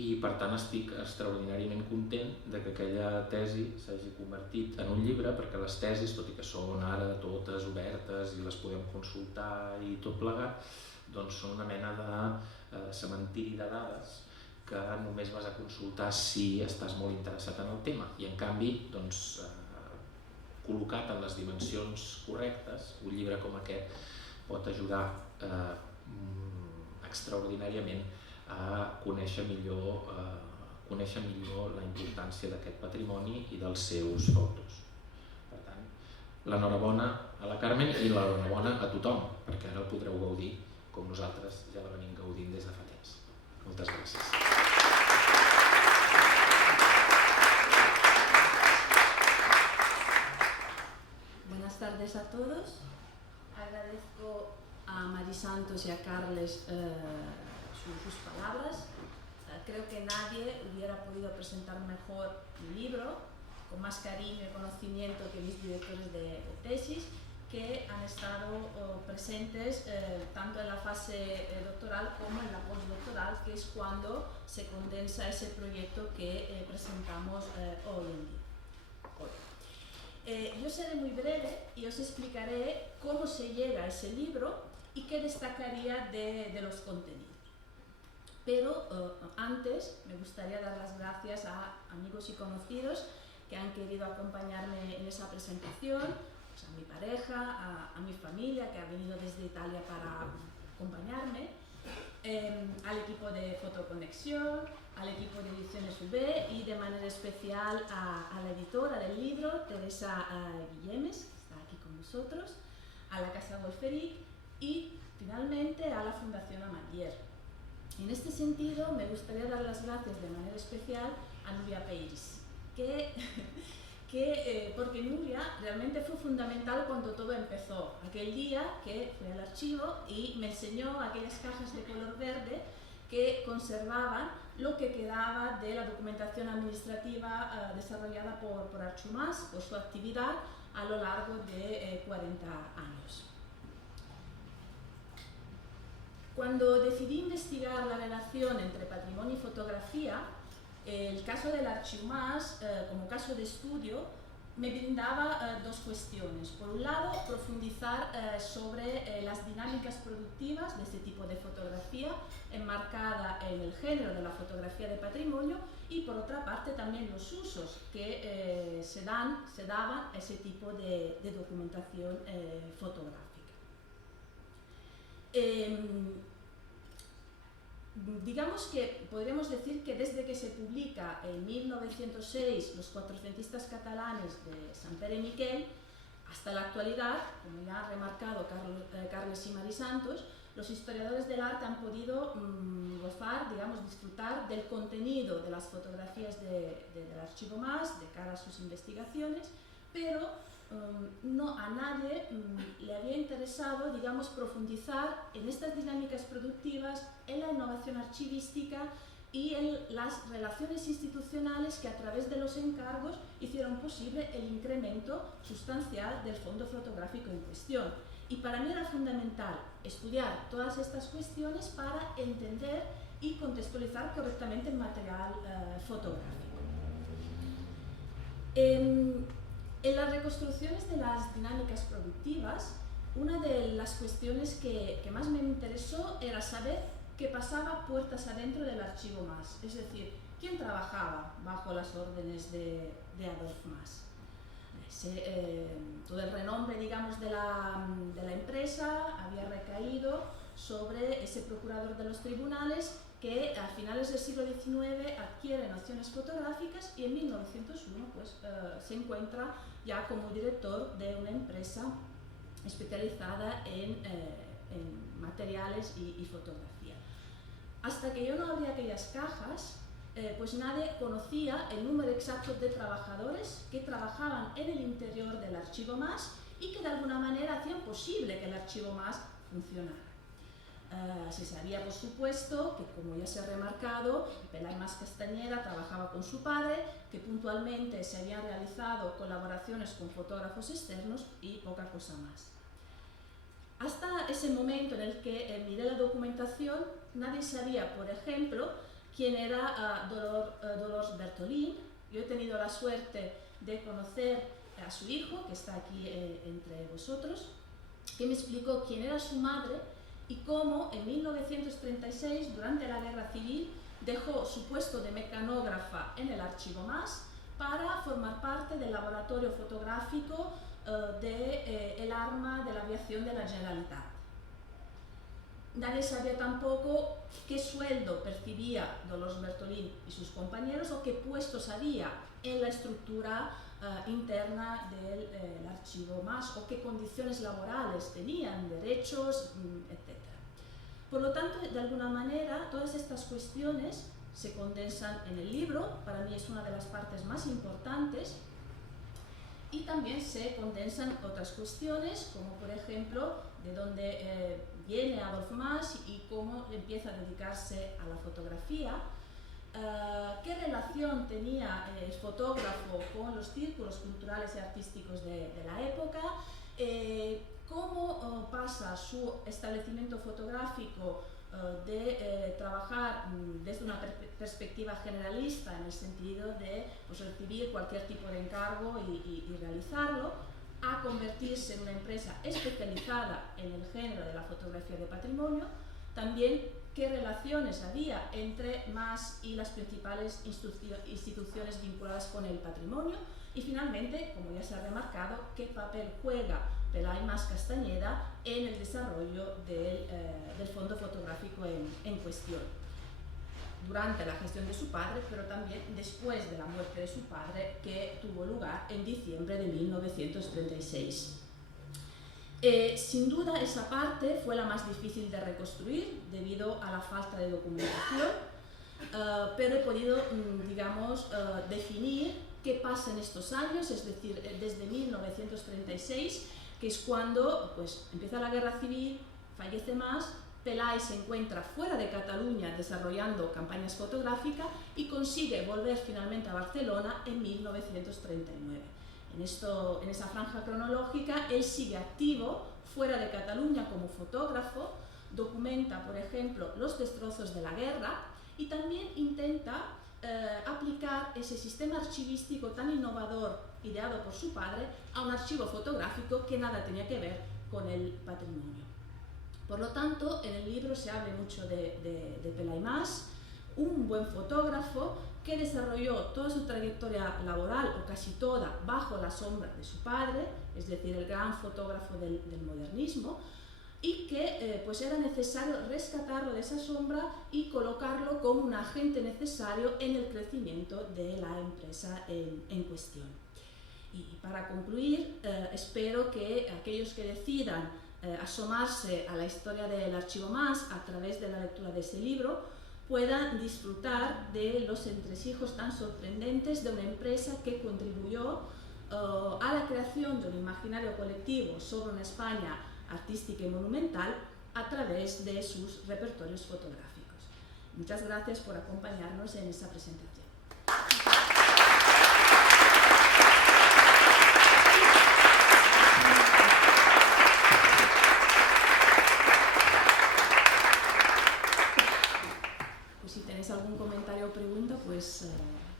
I per tant estic extraordinàriament content que aquella tesi s'hagi convertit en un llibre, perquè les tesis, tot i que són ara totes obertes i les podem consultar i tot plegat, doncs són una mena de cementiri de dades que només vas a consultar si estàs molt interessat en el tema, i en canvi, doncs, col·locat en les dimensions correctes, un llibre com aquest pot ajudar extraordinàriament a conèixer millor la importància d'aquest patrimoni i dels seus autors. Per tant, l'enhorabona a la Carmen i l'enhorabona a tothom, perquè ara el podreu gaudir com nosaltres ja la venim gaudint des de fa temps. Moltes gràcies. Buenas tardes a todos. Agradezco a Mari Santos y a Carles sus palabras. Creo que nadie hubiera podido presentar mejor mi libro, con más cariño y conocimiento que mis directores de tesis, que han estado presentes tanto en la fase doctoral como en la postdoctoral, que es cuando se condensa ese proyecto que presentamos hoy en día. Yo seré muy breve y os explicaré cómo se llega a ese libro y qué destacaría de los contenidos. Pero antes me gustaría dar las gracias a amigos y conocidos que han querido acompañarme en esa presentación, pues a mi pareja, a mi familia que ha venido desde Italia para acompañarme, al equipo de Fotoconexión, al equipo de Ediciones UB y de manera especial a la editora del libro, Teresa Guillemes, que está aquí con nosotros, a la Casa Golferic y finalmente a la Fundación Amandier. En este sentido me gustaría dar las gracias de manera especial a Nuria Peiris, porque Nuria realmente fue fundamental cuando todo empezó. Aquel día que fui al archivo y me enseñó aquellas cajas de color verde que conservaban lo que quedaba de la documentación administrativa desarrollada por Archumás, por su actividad a lo largo de 40 años. Cuando decidí investigar la relación entre patrimonio y fotografía, el caso del Archimás, como caso de estudio, me brindaba dos cuestiones. Por un lado, profundizar sobre las dinámicas productivas de este tipo de fotografía, enmarcada en el género de la fotografía de patrimonio, y por otra parte también los usos que se daban a ese tipo de documentación fotográfica. Digamos que podríamos decir que desde que se publica en 1906 Los cuatrocentistas catalanes de Samper y Miquel hasta la actualidad, como ya ha remarcado Carles y Mari Santos, los historiadores del arte han podido gozar, digamos, disfrutar del contenido de las fotografías del Archivo Mas de cara a sus investigaciones, pero no a nadie le había interesado, digamos, profundizar en estas dinámicas productivas, en la innovación archivística y en las relaciones institucionales que a través de los encargos hicieron posible el incremento sustancial del fondo fotográfico en cuestión. Y para mí era fundamental estudiar todas estas cuestiones para entender y contextualizar correctamente el material fotográfico. En las reconstrucciones de las dinámicas productivas, una de las cuestiones que más me interesó era saber qué pasaba puertas adentro del Archivo Mas, es decir, quién trabajaba bajo las órdenes de Adolf Mas. Todo el renombre, digamos, de la empresa había recaído sobre ese procurador de los tribunales que a finales del siglo XIX adquiere nociones fotográficas y en 1901 pues, se encuentra ya como director de una empresa especializada en materiales y fotografía. Hasta que yo no abrí aquellas cajas, pues nadie conocía el número exacto de trabajadores que trabajaban en el interior del Archivo Mas y que de alguna manera hacían posible que el Archivo Mas funcionara. Se sabía, por supuesto, que, como ya se ha remarcado, Pelai Mas Castañeda trabajaba con su padre, que puntualmente se habían realizado colaboraciones con fotógrafos externos y poca cosa más. Hasta ese momento en el que miré la documentación, nadie sabía, por ejemplo, quién era Dolors Bertolín. Yo he tenido la suerte de conocer a su hijo, que está aquí entre vosotros, que me explicó quién era su madre y cómo en 1936, durante la Guerra Civil, dejó su puesto de mecanógrafa en el Archivo Mas para formar parte del laboratorio fotográfico del arma de la aviación de la Generalitat. Nadie sabía tampoco qué sueldo percibía Dolors Bertolín y sus compañeros o qué puestos había en la estructura interna del Archivo Mas o qué condiciones laborales tenían, derechos, etc. Por lo tanto, de alguna manera, todas estas cuestiones se condensan en el libro. Para mí es una de las partes más importantes. Y también se condensan otras cuestiones, como por ejemplo de dónde viene Adolf Mas y cómo empieza a dedicarse a la fotografía, qué relación tenía el fotógrafo con los círculos culturales y artísticos de la época, cómo pasa su establecimiento fotográfico de trabajar desde una perspectiva generalista, en el sentido de recibir cualquier tipo de encargo y realizarlo, a convertirse en una empresa especializada en el género de la fotografía de patrimonio. También qué relaciones había entre Mas y las principales instituciones vinculadas con el patrimonio, y finalmente, como ya se ha remarcado, qué papel juega Pelai Mas Castañeda en el desarrollo del fondo fotográfico en cuestión, durante la gestión de su padre, pero también después de la muerte de su padre, que tuvo lugar en diciembre de 1936. Sin duda, esa parte fue la más difícil de reconstruir debido a la falta de documentación, pero he podido, definir qué pasa en estos años, es decir, desde 1936, que es cuando empieza la Guerra Civil, fallece Mas, Pelai se encuentra fuera de Cataluña desarrollando campañas fotográficas y consigue volver finalmente a Barcelona en 1939. En esa franja cronológica, él sigue activo fuera de Cataluña como fotógrafo, documenta, por ejemplo, los destrozos de la guerra y también intenta aplicar ese sistema archivístico tan innovador ideado por su padre a un archivo fotográfico que nada tenía que ver con el patrimonio. Por lo tanto, en el libro se habla mucho de Pelai Mas, un buen fotógrafo que desarrolló toda su trayectoria laboral, o casi toda, bajo la sombra de su padre, es decir, el gran fotógrafo del modernismo, y que era necesario rescatarlo de esa sombra y colocarlo como un agente necesario en el crecimiento de la empresa en cuestión. Y para concluir, espero que aquellos que decidan asomarse a la historia del Archivo Mas a través de la lectura de ese libro puedan disfrutar de los entresijos tan sorprendentes de una empresa que contribuyó a la creación de un imaginario colectivo sobre una España artística y monumental a través de sus repertorios fotográficos. Muchas gracias por acompañarnos en esta presentación. Pues si tenéis algún comentario o pregunta,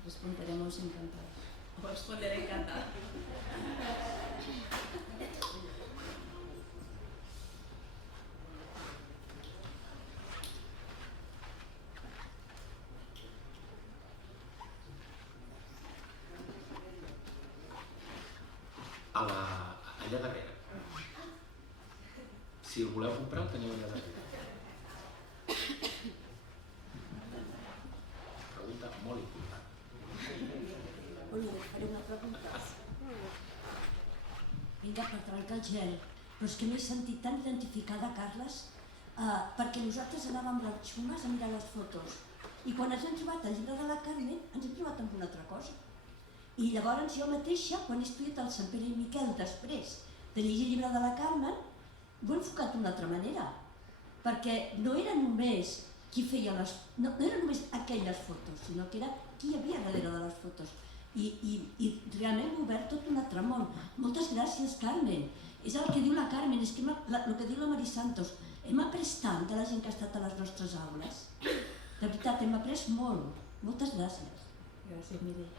responderemos encantados. O responderé encantada. Allà darrere. Si el voleu comprar, el teniu allà darrere. Pregunta molt important. Hola, faré una pregunta. Vinga, per trencar el gel. Però és que m'he sentit tan identificada, Carles, perquè nosaltres anàvem amb les xumes a mirar les fotos i quan ens hem trobat el llibre de la Carmen ens hem trobat amb una altra cosa. I llavors jo mateixa, quan he estudiat el Sant Pere i Miquel després de llegir el llibre de la Carmen, ho he enfocat d'una altra manera. perquè no era només qui feia no era només aquelles fotos, sinó que era qui hi havia darrere de les fotos. I realment m'ha obert tot un altre món. Moltes gràcies, Carmen. És el que diu la Carmen, és que el que diu la Mari Santos. Hem après tant de la gent que ha estat a les nostres aules. De veritat, hem après molt. Moltes gràcies. Gràcies, Mireia.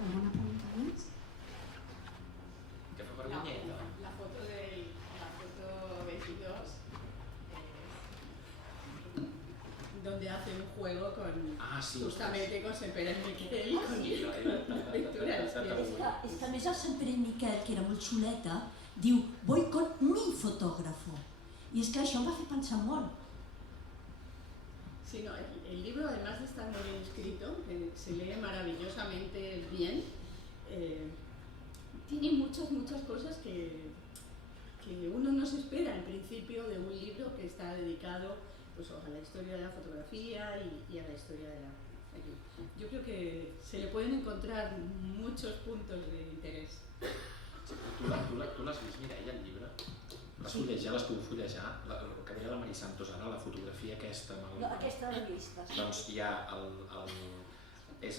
¿Alguna pregunta más? Que fa vergonyeta. La foto 22 donde hace un juego con justamente con Sant Pere i Miquel con la pintura. És que a més el Sant Pere i Miquel, que era molt xuleta, diu voy con mi fotógrafo. I és que això em va fer pensar molt. Sí, no, el libro, además de estar muy bien escrito, que se lee maravillosamente bien, tiene muchas cosas que uno no se espera en principio de un libro que está dedicado pues, a la historia de la fotografía y a la historia de la... Yo creo que se le pueden encontrar muchos puntos de interés. Sí, tu l'has vist, Mireia, el llibre? L'has fullejar, el que deia la Mari Santos ara, la fotografia aquesta... Aquesta l'he vista. Doncs hi ha és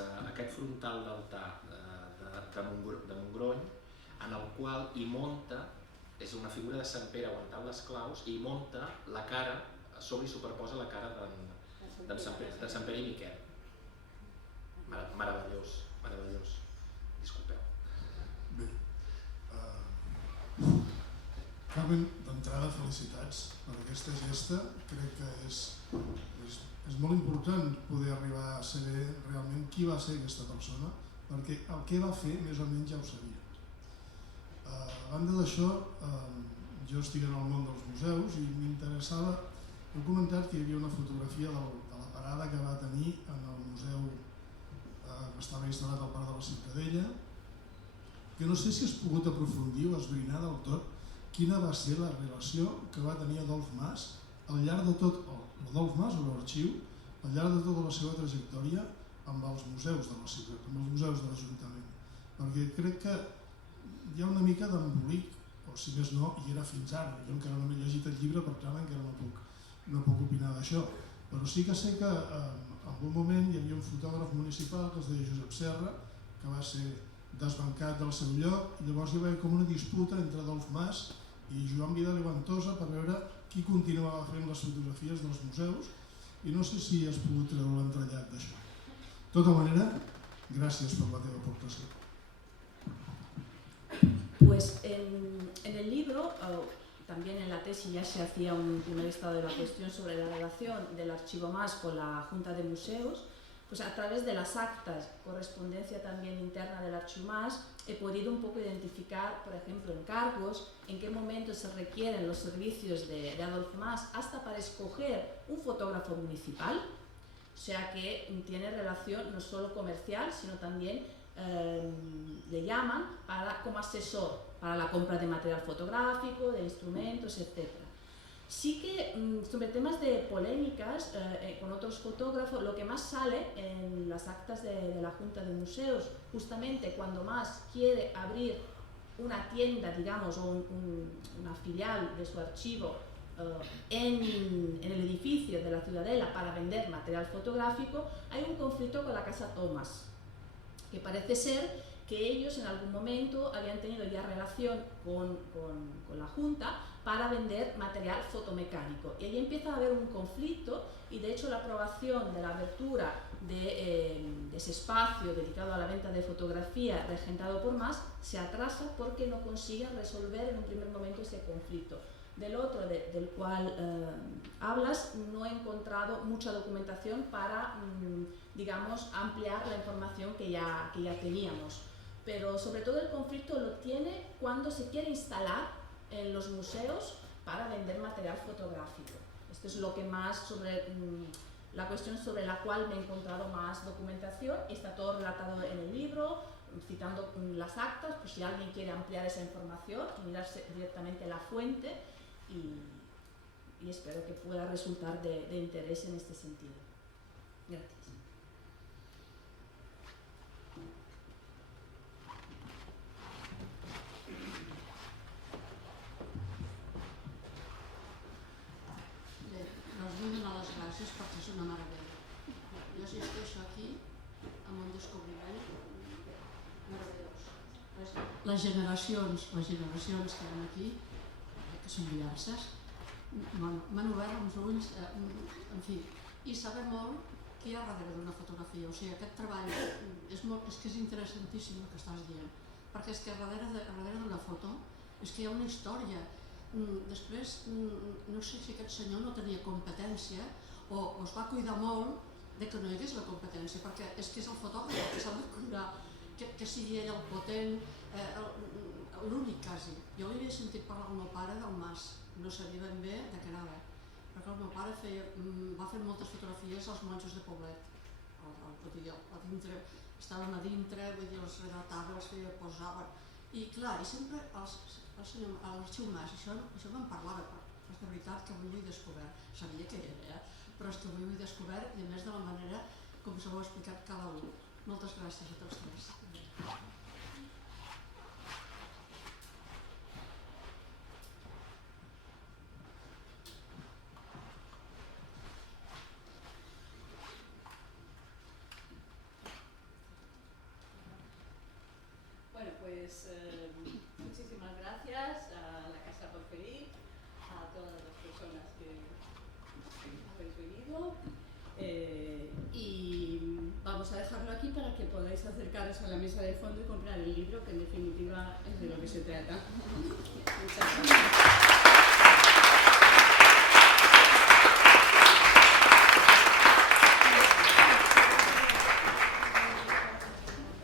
aquest frontal d'altar de Montgrony, en el qual hi munta, és una figura de Sant Pere aguantant les claus, i munta la cara, a sobre hi superposa la cara de Sant Pere i Miquel. Meravellós, meravellós. Disculpeu. Bé, Carmen, d'entrada felicitats per aquesta gesta. Crec que és molt important poder arribar a saber realment qui va ser aquesta persona, perquè el que va fer més o menys ja ho sabia. A banda d'això, jo estic en el món dels museus i m'interessava, heu comentat que hi havia una fotografia de la parada que va tenir en el museu que estava instal·lat al Parc de la Ciutadella, que no sé si has pogut aprofundir o esbrinar del tot quina va ser la relació que va tenir Adolf Mas al llarg de tot, l'Adolf Mas o l'arxiu, al llarg de tota la seva trajectòria amb els museus de la ciutat, amb els museus de l'Ajuntament. Perquè crec que hi ha una mica d'embolic, o si més no, i era fins ara. Jo encara no m'he llegit el llibre, per tant encara no puc opinar d'això. Però sí que sé que en algun moment hi havia un fotògraf municipal que es deia Josep Serra, que va ser desbancat del seu lloc, i llavors hi va haver com una disputa entre Adolf Mas i Joan Vidal i Ventosa per veure qui continuava fent les fotografies dels museus, i no sé si has pogut treure l'entrellat d'això. De tota manera, gràcies per la teva aportació. Pues en el libro, también en la tesis ya se hacía un primer estado de la cuestión sobre la relación del Archivo Mas con la Junta de Museos. Pues a través de las actas, correspondencia también interna del Archivo Mas, he podido un poco identificar, por ejemplo, encargos, en qué momento se requieren los servicios de Adolf Mas, hasta para escoger un fotógrafo municipal, o sea que tiene relación no solo comercial, sino también le llaman como asesor para la compra de material fotográfico, de instrumentos, etc. Sí que sobre temas de polémicas con otros fotógrafos, lo que más sale en las actas de la Junta de Museos, justamente cuando Mas quiere abrir una tienda, digamos, o una filial de su archivo en el edificio de la Ciudadela para vender material fotográfico, hay un conflicto con la Casa Thomas, que parece ser que ellos en algún momento habían tenido ya relación con la Junta para vender material fotomecánico. Y ahí empieza a haber un conflicto y de hecho la aprobación de la abertura de ese espacio dedicado a la venta de fotografía regentado por Mas se atrasa porque no consiguen resolver en un primer momento ese conflicto. Del otro, del cual hablas, no he encontrado mucha documentación para, digamos, ampliar la información que ya teníamos. Pero sobre todo el conflicto lo tiene cuando se quiere instalar en los museos para vender material fotográfico. Esto es lo que más sobre la cuestión sobre la cual me he encontrado más documentación. Está todo relatado en el libro, citando las actas, pues si alguien quiere ampliar esa información y mirarse directamente la fuente, y espero que pueda resultar de interés en este sentido. Gracias. les generacions que hi ha aquí, que són diverses, m'han obert uns ulls, en fi, i saber molt què hi ha darrere d'una fotografia. O sigui, aquest treball és que és interessantíssim el que estàs dient, perquè és que darrere d'una foto és que hi ha una història. Després, no sé si aquest senyor no tenia competència o es va cuidar molt de que no hi hagués la competència, perquè és que és el fotògraf que s'ha de cuidar, que sigui ell el potent, l'únic quasi. Jo li havia sentit parlar al meu pare del mas, no sabia ben bé de què anava, perquè el meu pare va fer moltes fotografies als monjos de Poblet, estaven a dintre, els retratava, els feia posar, i clar, i sempre a l'Arxiu Mas, això me'n parlava, però és de veritat que avui ho he descobert, sabia que era, però és que avui ho he descobert i a més de la manera com s'ho ha explicat cada un. Moltes gràcies a tots tres. Bueno, pues muchísimas gracias a la Casa Porferí, a todas las personas que habéis venido y vamos a dejarlo aquí para que podáis acercaros a la mesa de fondo y comprar el libro, que en definitiva es de lo que se trata. Muchas gracias.